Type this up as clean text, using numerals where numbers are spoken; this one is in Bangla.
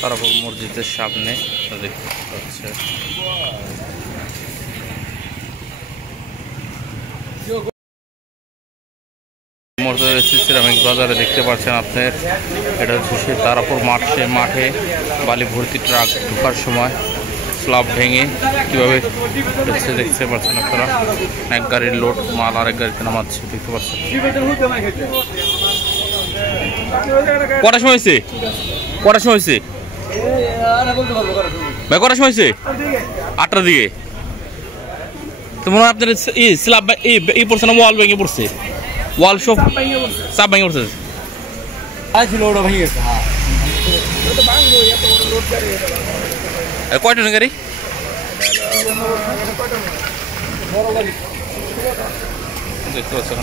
তারাপুর মসজিদের সামনে দেখতে পাচ্ছে। সিরামিক বাজারে দেখতে পাচ্ছেন আপনার, এটা হচ্ছে সে তারাপুর মাঠ। সে মাঠে বালি ভর্তি ট্রাক ঢোকার সময় স্ল্যাব ভেঙে কীভাবে দেখতে পাচ্ছেন আপনারা। এক গাড়ির লোড মাল আরেক গাড়িতে নামাচ্ছে দেখতে পাচ্ছেন। কটার সময় হয়েছে? কটার সময় হয়েছে ভাই? কটার সময় হয়েছে? 8টার দিকে। তো মনে হয় আপনার স্ল্যাব এই পড়ছে না, ওয়াল ভেঙে পড়ছে? ওয়াল সব চাপ ভেঙে পড়ছে। কয় টনের গাড়ি? দেখতে পাচ্ছেন।